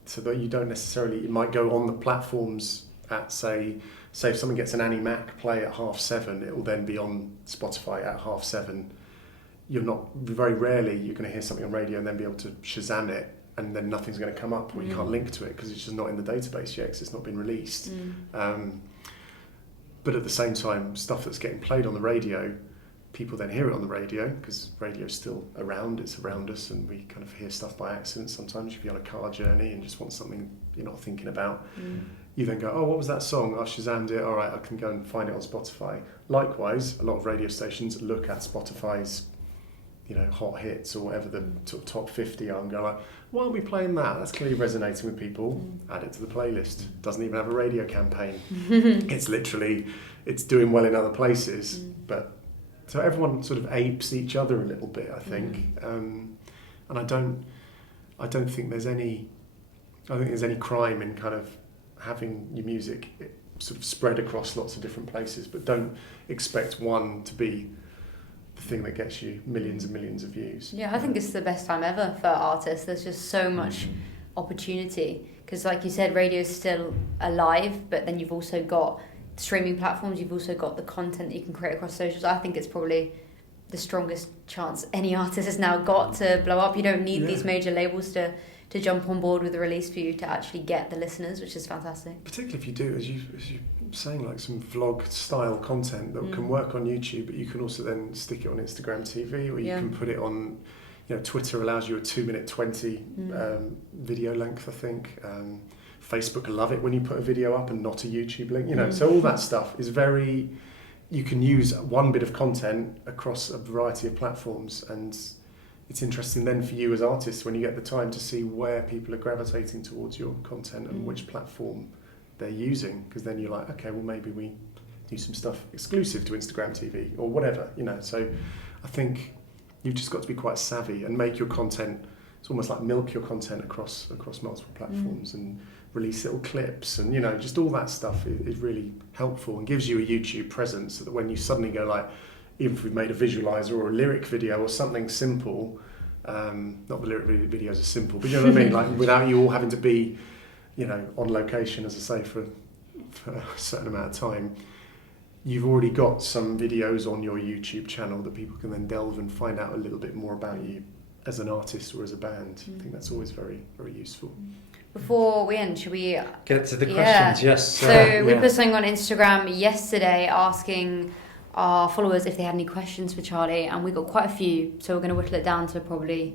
So that you don't necessarily, it might go on the platforms at, say if someone gets an Annie Mac play at 7:30, it will then be on Spotify at 7:30. Very rarely you're going to hear something on radio and then be able to Shazam it, and then nothing's going to come up, or you can't link to it because it's just not in the database yet, because it's not been released. But at the same time, stuff that's getting played on the radio, people then hear it on the radio, because radio's still around, it's around us, and we kind of hear stuff by accident. Sometimes you'll be on a car journey and just want something you're not thinking about. You then go, oh, what was that song? I Shazammed it, all right, I can go and find it on Spotify. Likewise, a lot of radio stations look at Spotify's hot hits or whatever the sort of top 50 are, and go like, why aren't we playing that? That's clearly resonating with people. Add it to the playlist. Doesn't even have a radio campaign. It's doing well in other places. But so everyone sort of apes each other a little bit, I think. And I don't think there's any crime in kind of having your music sort of spread across lots of different places, but don't expect one to be the thing that gets you millions and millions of views. Yeah, I think it's the best time ever for artists. There's just so much opportunity, because like you said, radio is still alive, but then you've also got streaming platforms, you've also got the content that you can create across socials. I think it's probably the strongest chance any artist has now got to blow up. You don't need these major labels to jump on board with the release for you to actually get the listeners, which is fantastic. Particularly if you do, as you're saying, like some vlog style content that can work on YouTube, but you can also then stick it on Instagram TV, or you can put it on, Twitter allows you a 2:20 video length, I think. Facebook love it when you put a video up and not a YouTube link, so all that stuff is you can use one bit of content across a variety of platforms, and it's interesting then for you as artists, when you get the time, to see where people are gravitating towards your content and which platform they're using, because then you're like, okay, well maybe we do some stuff exclusive to Instagram TV or whatever, So I think you've just got to be quite savvy and make your content, it's almost like milk your content across multiple platforms and release little clips, and just all that stuff is really helpful and gives you a YouTube presence, so that when you suddenly go like, even if we've made a visualizer or a lyric video or something simple, not the lyric videos are simple, but you know what I mean, like without you all having to be, on location, as I say, for a certain amount of time, you've already got some videos on your YouTube channel that people can then delve and find out a little bit more about you as an artist or as a band. I think that's always very, very useful. Before we end, should we get to the questions? Yes. So we put something on Instagram yesterday asking our followers if they had any questions for Charlie, and we got quite a few, so we're going to whittle it down to probably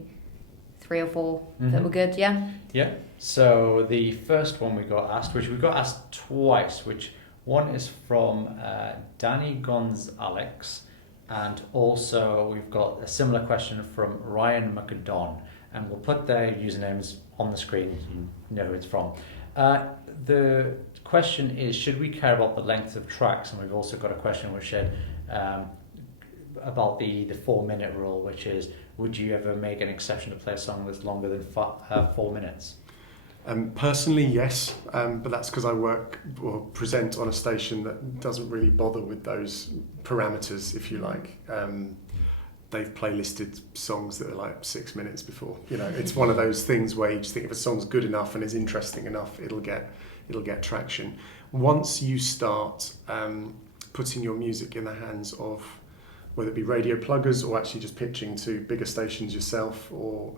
3 or 4 that were good. Yeah, so the first one we got asked, which we got asked twice, which one is from Danny Alex, and also we've got a similar question from Ryan McDon, and we'll put their usernames on the screen so you know who it's from. The question is, should we care about the length of tracks? And we've also got a question which said about the 4-minute rule, which is, would you ever make an exception to play a song that's longer than 4 minutes? Personally, yes, but that's because I work or present on a station that doesn't really bother with those parameters, if you like. They've playlisted songs that are like 6 minutes before. It's one of those things where you just think if a song's good enough and is interesting enough, it'll get traction. Once you start putting your music in the hands of whether it be radio pluggers or actually just pitching to bigger stations yourself, or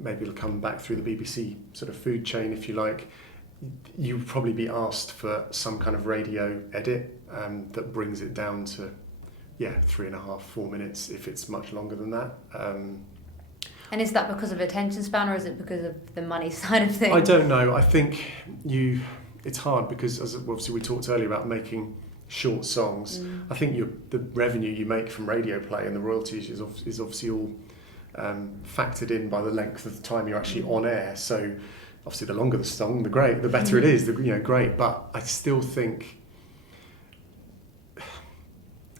maybe it'll come back through the BBC sort of food chain, if you like, you'll probably be asked for some kind of radio edit that brings it down to 3.5, 4 minutes if it's much longer than that. And is that because of attention span, or is it because of the money side of things? I don't know. I think it's hard because, as obviously we talked earlier about making short songs. I think the revenue you make from radio play and the royalties is obviously all factored in by the length of the time you're actually on air. So obviously the longer the song, the better it is. Great. But I still think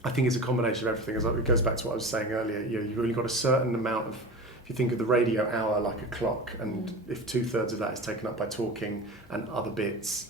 it's a combination of everything. It goes back to what I was saying earlier. You've only got a certain amount of. If you think of the radio hour like a clock, and if 2/3 of that is taken up by talking and other bits,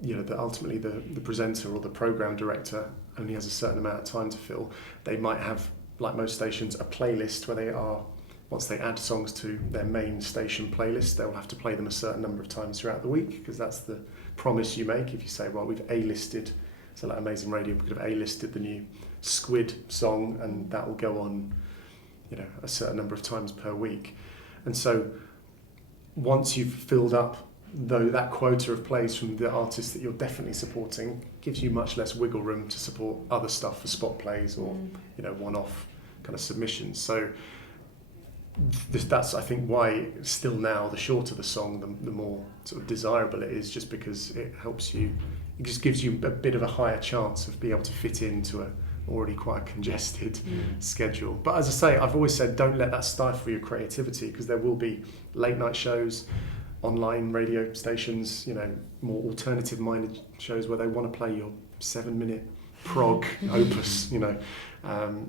that ultimately the presenter or the program director only has a certain amount of time to fill. They might have, like most stations, a playlist where they are, once they add songs to their main station playlist, they'll have to play them a certain number of times throughout the week, because that's the promise you make. If you say, well, we've A-listed, so like Amazing Radio could have A-listed the new Squid song, and that will go on a certain number of times per week. And so once you've filled up that quota of plays from the artists that you're definitely supporting, gives you much less wiggle room to support other stuff for spot plays or one-off kind of submissions. So that's, I think, why still now the shorter the song, the more sort of desirable it is, just because it helps you, it just gives you a bit of a higher chance of being able to fit into a already quite congested schedule. But as I say, I've always said, don't let that stifle your creativity, because there will be late night shows, online radio stations, more alternative minded shows where they want to play your 7-minute prog opus,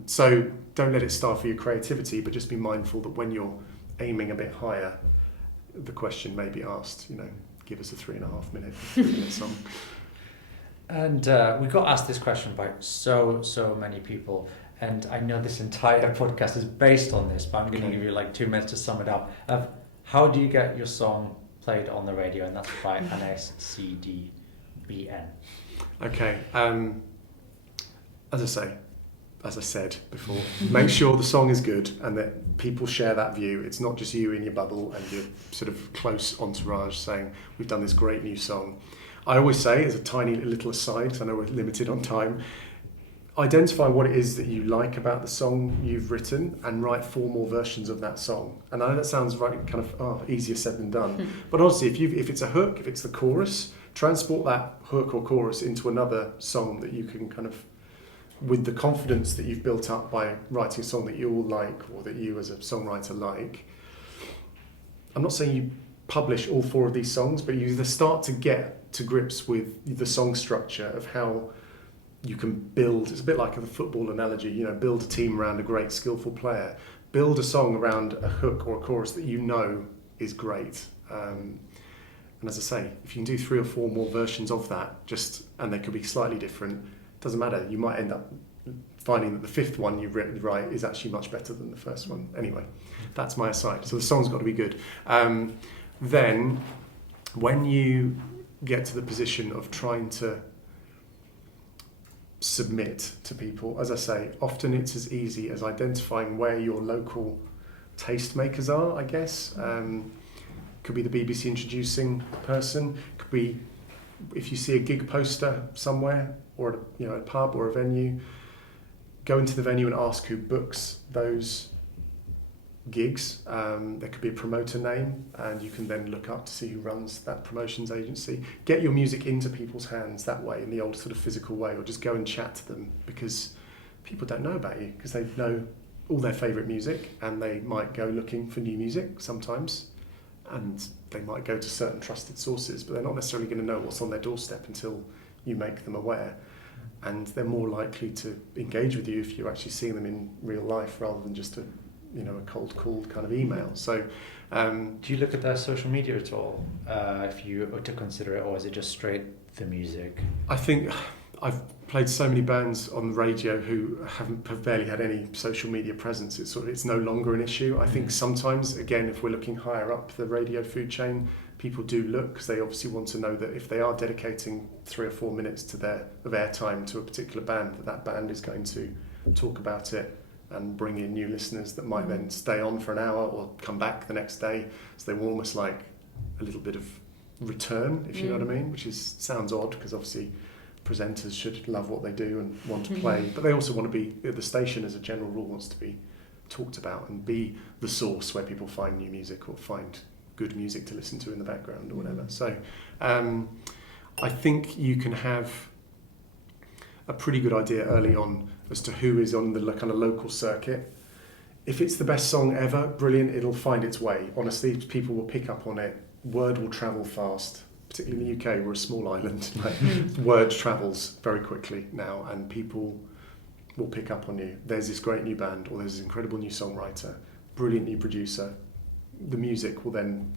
so don't let it stifle your creativity, but just be mindful that when you're aiming a bit higher, the question may be asked, give us a 3.5 minute song. And we got asked this question by so many people, and I know this entire podcast is based on this, but I'm going to give you like 2 minutes to sum it up. How do you get your song played on the radio? And that's by NSCDBN. Okay. As I said before, make sure the song is good and that people share that view. It's not just you in your bubble and your sort of close entourage saying, we've done this great new song. I always say, as a tiny little aside, because I know we're limited on time, identify what it is that you like about the song you've written and write 4 more versions of that song. And I know that sounds easier said than done. But honestly, if it's a hook, if it's the chorus, transport that hook or chorus into another song that you can kind of, with the confidence that you've built up by writing a song that you all like, or that you as a songwriter like. I'm not saying you publish all 4 of these songs, but you either start to get to grips with the song structure of how you can build. It's a bit like a football analogy, build a team around a great skillful player, build a song around a hook or a chorus that is great. And as I say, if you can do 3 or 4 more versions of that, and they could be slightly different, doesn't matter. You might end up finding that the 5th one you've written right is actually much better than the first one. Anyway, that's my aside. So the song's got to be good. Then, when you get to the position of trying to submit to people, as I say, often it's as easy as identifying where your local tastemakers are, I guess. Could be the BBC introducing person, could be if you see a gig poster somewhere, or at a pub or a venue, go into the venue and ask who books those gigs. There could be a promoter name, and you can then look up to see who runs that promotions agency. Get your music into people's hands that way, in the old sort of physical way, or just go and chat to them, because people don't know about you, because they know all their favourite music, and they might go looking for new music sometimes, and they might go to certain trusted sources, but they're not necessarily going to know what's on their doorstep until you make them aware. And they're more likely to engage with you if you're actually seeing them in real life, rather than just a cold call kind of email. So, do you look at their social media at all, if you were to consider it, or is it just straight the music? I think I've played so many bands on the radio who have barely had any social media presence. It's no longer an issue. I think sometimes, again, if we're looking higher up the radio food chain, people do look, because they obviously want to know that if they are dedicating 3 or 4 minutes of airtime to a particular band, that band is going to talk about it and bring in new listeners that might then stay on for an hour or come back the next day. So they were almost like a little bit of return, if you know what I mean, which sounds odd because obviously presenters should love what they do and want to play, but they also want to be, the station as a general rule wants to be talked about and be the source where people find new music or find good music to listen to in the background or whatever. So I think you can have a pretty good idea early on as to who is on the kind of local circuit. If it's the best song ever, brilliant, it'll find its way. Honestly, people will pick up on it. Word will travel fast, particularly in the UK, we're a small island. Word travels very quickly now, and people will pick up on you. There's this great new band, or there's this incredible new songwriter, brilliant new producer. The music will then,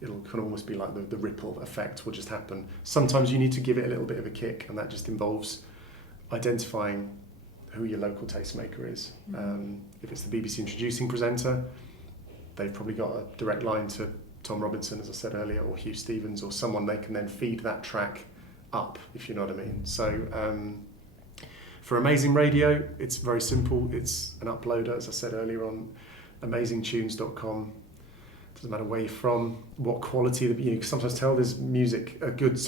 it'll kind of almost be like the ripple effect will just happen. Sometimes you need to give it a little bit of a kick, and that just involves identifying who your local tastemaker is. If it's the BBC introducing presenter, they've probably got a direct line to Tom Robinson, as I said earlier, or Hugh Stevens, or someone they can then feed that track up, if you know what I mean. So for Amazing Radio, it's very simple. It's an uploader, as I said earlier, on amazingtunes.com. Doesn't matter where you're from, what quality. You can sometimes tell there's music, a good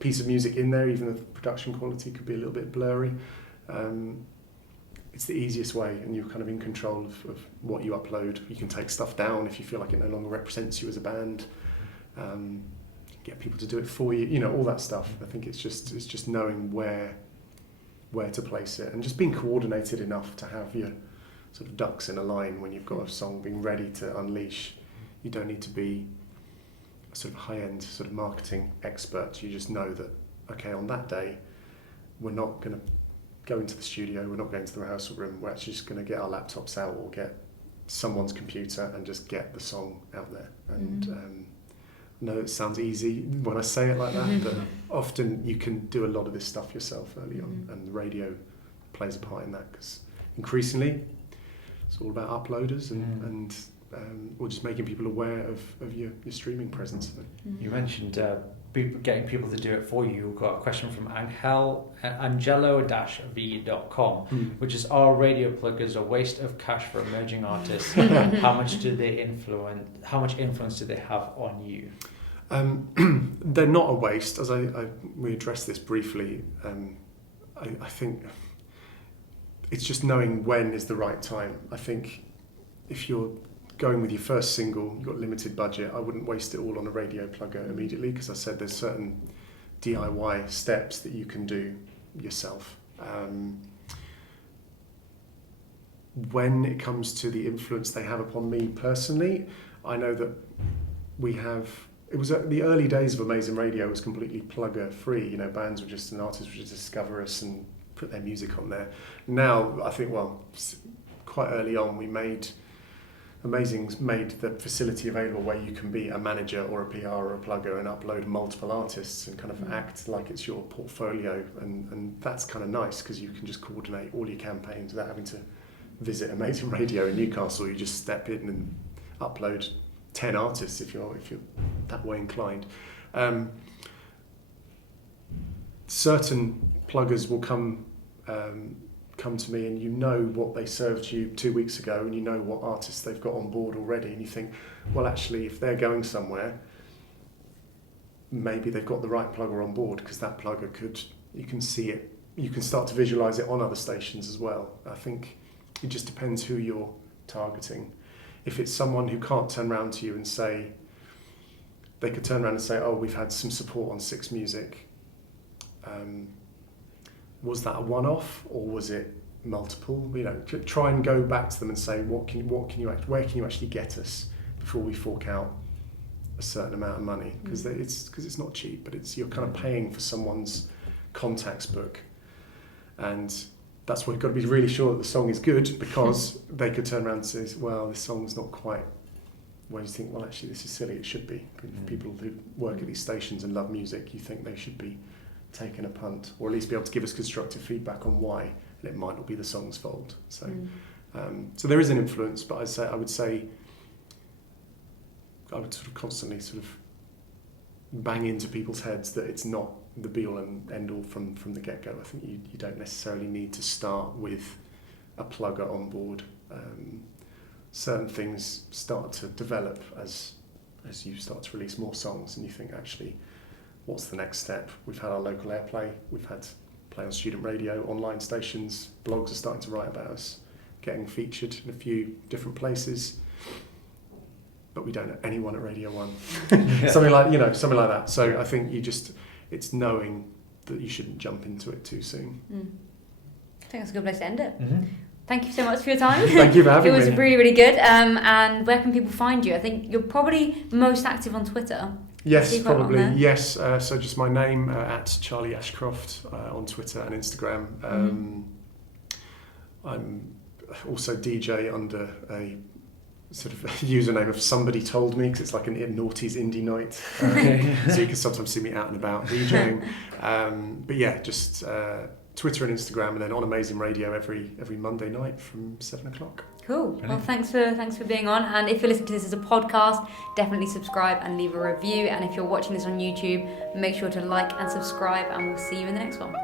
piece of music in there, even if the production quality could be a little bit blurry. It's the easiest way, and you're kind of in control of what you upload. You can take stuff down if you feel like it no longer represents you as a band. Get people to do it for you, you know, all that stuff. I think it's just knowing where to place it, and just being coordinated enough to have your sort of ducks in a line when you've got a song being ready to unleash. You don't need to be a sort of high-end sort of marketing expert. You just know that, okay, on that day, we're not going to go into the studio, we're not going to the rehearsal room, we're actually just going to get our laptops out or get someone's computer and just get the song out there. And I know it sounds easy when I say it like that, but often you can do a lot of this stuff yourself early on, and the radio plays a part in that, because increasingly it's all about uploaders and or just making people aware of your streaming presence. You mentioned getting people to do it for you. We've got a question from Angelo-V.com, which is, are radio pluggers a waste of cash for emerging artists? How much influence do they have on you? They're not a waste. As we addressed this briefly, I think it's just knowing when is the right time. I think if you're going with your first single, you've got limited budget, I wouldn't waste it all on a radio plugger immediately, because I said there's certain DIY steps that you can do yourself. When it comes to the influence they have upon me personally, I know that it was at the early days of Amazing Radio, it was completely plugger free. You know, bands were just, an artist would just discover us and put their music on there. Now, I think, quite early on, Amazing's made the facility available where you can be a manager or a PR or a plugger and upload multiple artists and kind of act like it's your portfolio, and that's kind of nice, because you can just coordinate all your campaigns without having to visit Amazing Radio in Newcastle. You just step in and upload 10 artists if you're that way inclined. Certain pluggers will come to me, and you know what they served you 2 weeks ago, and you know what artists they've got on board already, and you think, well, actually, if they're going somewhere, maybe they've got the right plugger on board, because that plugger you can see it, you can start to visualize it on other stations as well. I think it just depends who you're targeting. If it's someone who can't turn around to you and say, they could turn around and say, oh, we've had some support on Six Music. Was that a one-off, or was it multiple? You know, try and go back to them and say, where can you actually get us before we fork out a certain amount of money? Because it's not cheap, but you're kind of paying for someone's contacts book, and that's why you've got to be really sure that the song is good, because they could turn around and say, well, this song's not quite. Where you think, well, actually, this is silly. It should be. People who work at these stations and love music, you think they should be taking a punt, or at least be able to give us constructive feedback on why, and it might not be the song's fault. So, so there is an influence, but I would say I would sort of constantly sort of bang into people's heads that it's not the be all and end all from the get go. I think you don't necessarily need to start with a plugger on board. Certain things start to develop as you start to release more songs, and you think, actually, what's the next step? We've had our local airplay, we've had play on student radio, online stations, blogs are starting to write about us, getting featured in a few different places, but we don't know anyone at Radio 1. something like that. So I think it's knowing that you shouldn't jump into it too soon. I think that's a good place to end it. Mm-hmm. Thank you so much for your time. Thank you for having me. It was really, really good. And where can people find you? I think you're probably most active on Twitter. Yes, probably. Yes. So just my name at Charlie Ashcroft on Twitter and Instagram. I'm also DJ under a sort of username of Somebody Told Me, because it's like a noughties indie night. So you can sometimes see me out and about DJing. But yeah, just Twitter and Instagram, and then on Amazing Radio every Monday night from 7:00. Cool. Well, thanks for being on. And if you're listening to this as a podcast, definitely subscribe and leave a review. And if you're watching this on YouTube, make sure to like and subscribe, and we'll see you in the next one.